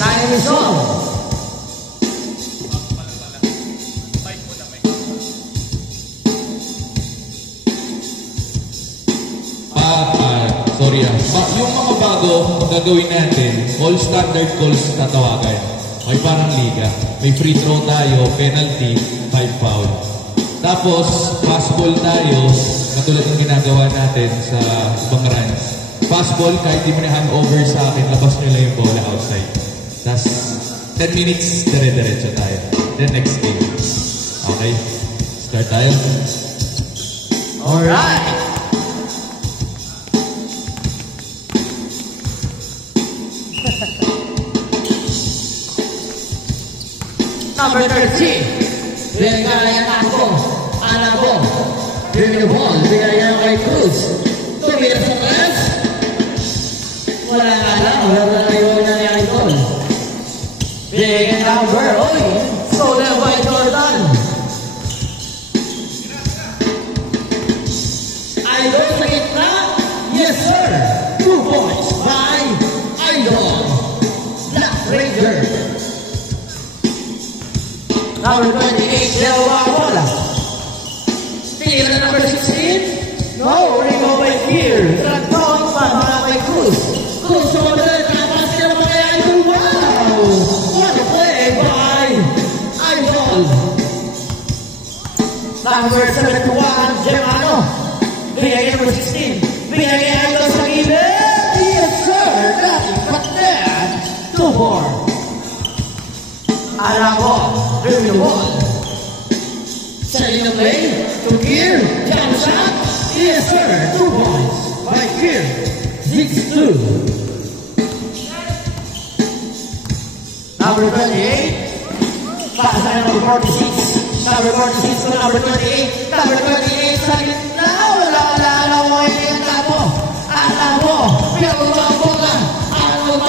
Time is on. Sorry yung mga bago gagawin natin, all standard calls tatawagan. May parang liga. May free throw tayo, penalty, 5 foul. Tapos, pass ball tayo, katulad ng ginagawa natin sa ibang runs. Pass ball, kahit di mo na hangover sa akin, labas nyo lang yung bola outside. Tapos, 10 minutes, dire-diretso tayo. Then next game. Okay? Start tayo. Alright! Number 13, binigay ang Anabo, bring the ball, binigay ang kay Cruz, tumira sa press, wala nga lang, wala na yung nangyari doon. Big number, stolen by Jordan. Idol sa gitna, yes sir, 2 points by Idol, Black Ranger. Number 28, Delwa Bola. Pili na number 16. No, ring over here. Tracton, para kay Cruz. Cruz over there, tapas ka naman kay Idol. Wow! What a play by Idol. Number 71, Germano. Bigay kay number 16. Bigay kay Idol sa gilid. Yes, sir. Nothing but that. 2-4. Arabo, bring the ball. Setting the play to Gear, jump shot. Yes, sir. 2 points by Gear. 6-2. Number 28. Pass by number 46. Number 46 to number 28. Number 28 sa gitna. Wala mo yung Arabo, bring the ball. Arabo,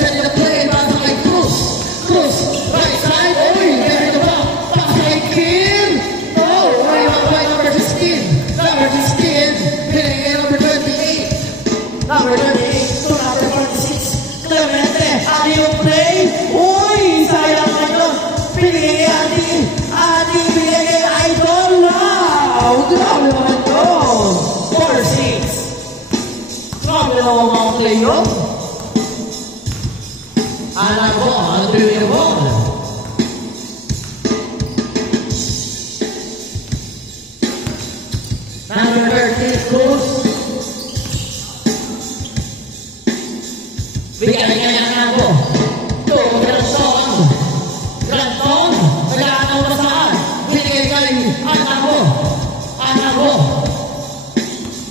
setting the play. Pass by Cruz. Right side, there the ball. Pass by Kim. Way up by number 15. Number 15, hitting at number 28. Number 28 to number 46. Clemente, yung play. Sayang ito. Pinigay Adi, pinigay Idol. Wow! Grabe naman ito. 4-6. Grabe naman mga play yun. Anabo, bring the ball. Number 30, Cruz. Bigyan niya ang Anabo. Granton, nag-aanaw na saan? Binigay kay Anabo.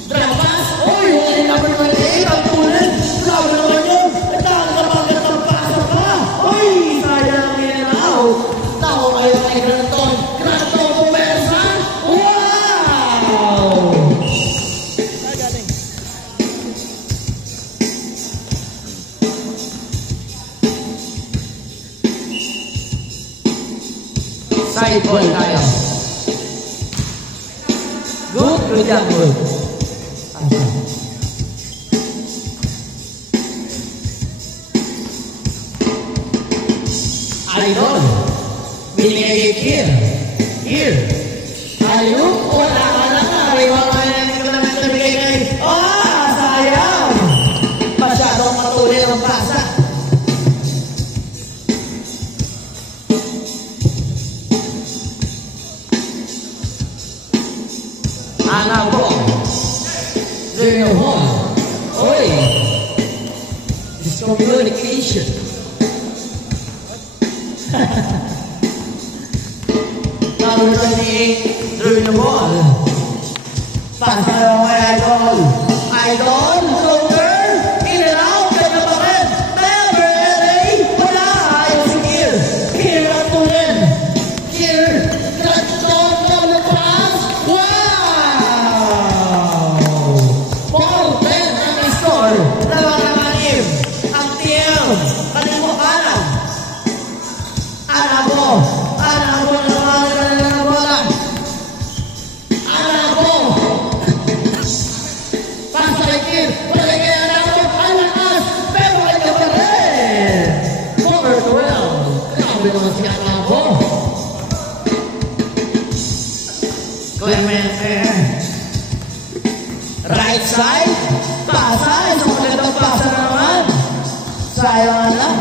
Drapas, wala number 28, ang tulit. Grabe naman yun. Nagtanggal pasa pa. Sayang yan out. Tao kayo kay Granton. Granton, pumersa. Wow! Side ball tayo. Good job, good. Idol, binigay here. Ayun, wala ka na nga. Hindi ko naman ito binigay kay. Sayang. Masyadong matuloy ang pasa. Anabo, there you go. Discommunication. Number 28, through the ball. Pass by Idol. Shoulder, in and out, ganda pa rin. Never ending. Wala, ayaw si Kier ang tulin. Granton, double pass. Wow! 4-10 ang score. Naman ang team. Kanil mo kanan. Anabo naman ang bola. Anabo. Pass by Kier. Grabe naman si Alabo. Clemente. Right side. Pasa. Isang magandang pasa na naman. Sayang lang.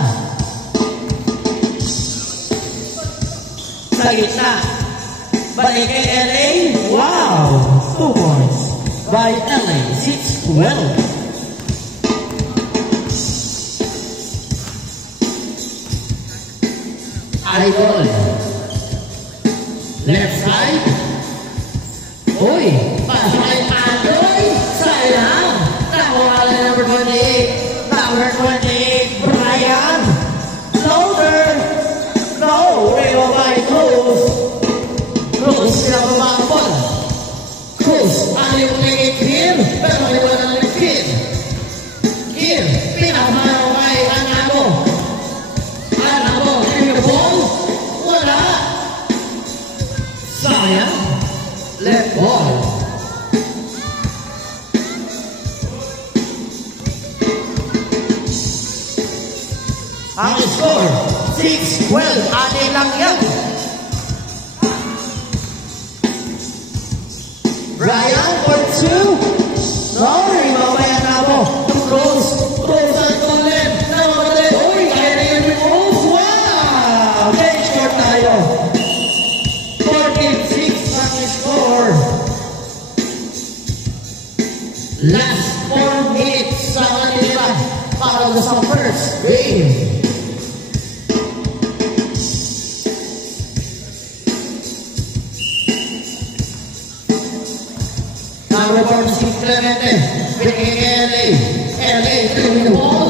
Sa gitna. Balik kay LA. Wow! 2 points by LA. 6-12. Idol. Left side. Uy! Pasok kay Adoy. Sayang. Nakuha na number 28. Number 28, Brian. Loader. No. Rayo by Cruz. Cruz. Pinababa ang ball. Cruz. Ayaw ko naging Kim. Pero maliwan na ng Kim. Kim. Pinababa kay Anabo. Anabo. Yung ball. Wala. Sayang. Left ball. Ang score, 6-12. Atin lang yan. Brian for 2. No, mamaya na mo. Too close. Close ang ulit. Namamali. Uy, kaya na yung remove. Wow! Very short tayo. 14-6 ang score. Last 4 minutes sa kanila para sa first game. Number 46, Clemente. Bringing LA. LA through the ball.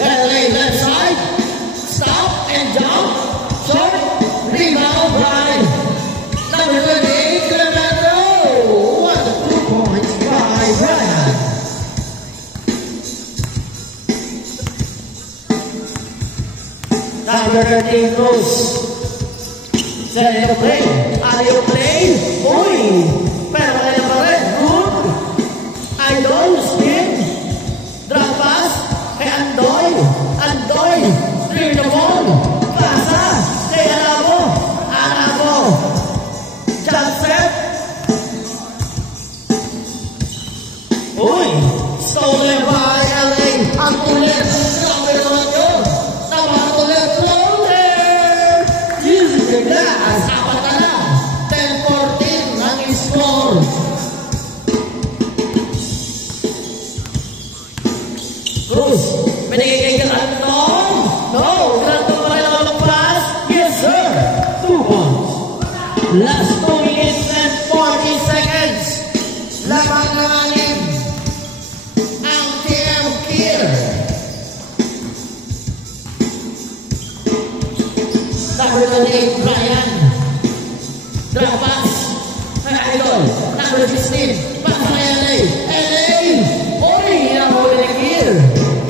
LA left side. Stop and jump. Short. Rebound by number 28, Clemente. What a 2 points by Brian. Number 13, Cruz. Setting the play. Ayaw play. Uy! Pero kaya pa rin. Good. Idol. Spin. Drop pass. Kay Andoy. Andoy. Clear the ball. Pasa. Kay Anabo. Anabo. Jump set. Uy! Stolen by LA. Ang ulit. Grabe naman yun. Tama ang ulit. Floater. Using the glass. Apat na lang. 10-14 ang score. Cruz. Binigay kay Grandon. No. Grandon pa rin ang pass. Yes, sir. 2 points. Last 2 minutes and 40 seconds. Lamang na anim. Ang TM Kier. Number 28, Brian. Drop pass. Kay Idol. Number 16. Pass kay LA. LA. Uy, nahuli ni Kier.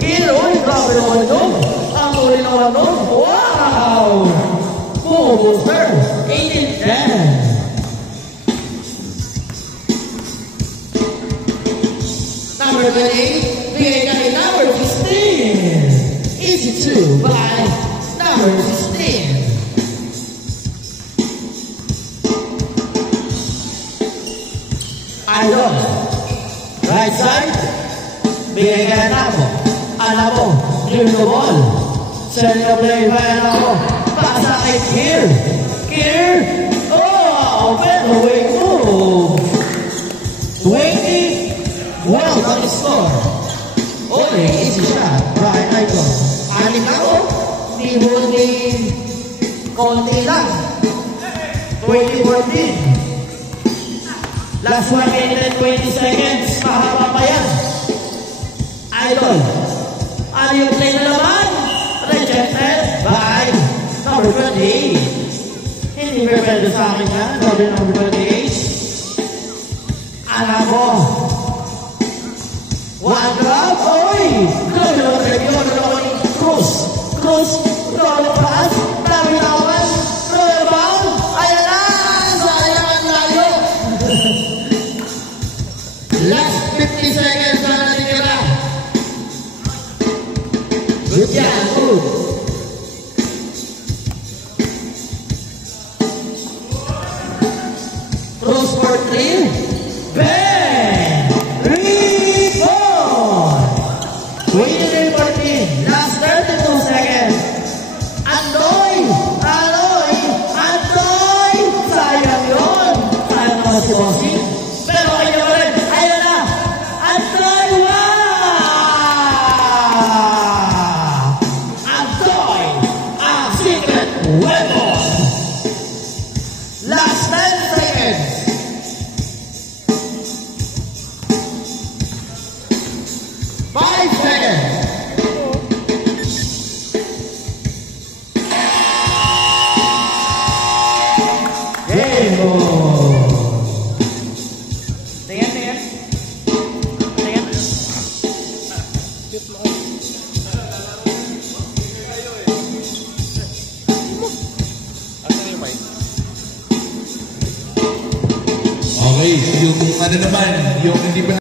Kier, uy, grabe naman doon. Ang huli naman doon. Wow! Booster. 18-10. Number 28, bigay kay number 16. Easy 2 by number 16. Idol. Right side. Bigay kay Anabo. Anabo. Clear the ball. Send the play by Anabo. Pasa kay Kier. Kier. Oh, better way move. 20. Well, on the score. Only easy shot. Brian Idol. Aling ako. Di mo din konti lang. 20-14. Last 1 minute and 20 seconds. Mahaba pa yan. Idol. Ano yung play na naman? Rejected by number 28. Hindi pwede sa akin yan. Sabi number 28. Anabo. One grab. Oy! Cruz. Cruz. Roll pass. Dami naman. Roll ball. Ayan na. Sayang ang layo. Last 50 seconds na natitira. Good job. Good. Winning 14. Last 32 seconds. Andoy! Andoy! Andoy! Sayang yun. Sayang naman si Bossing. Pero kanya pa rin. Ayun na. Andoy! Wow! Andoy! Ang secret weapon. Last 10 seconds. Five seconds. Game on. Tingnan, tingnan. Tingnan. Okay, yung ano naman, yung hindi pa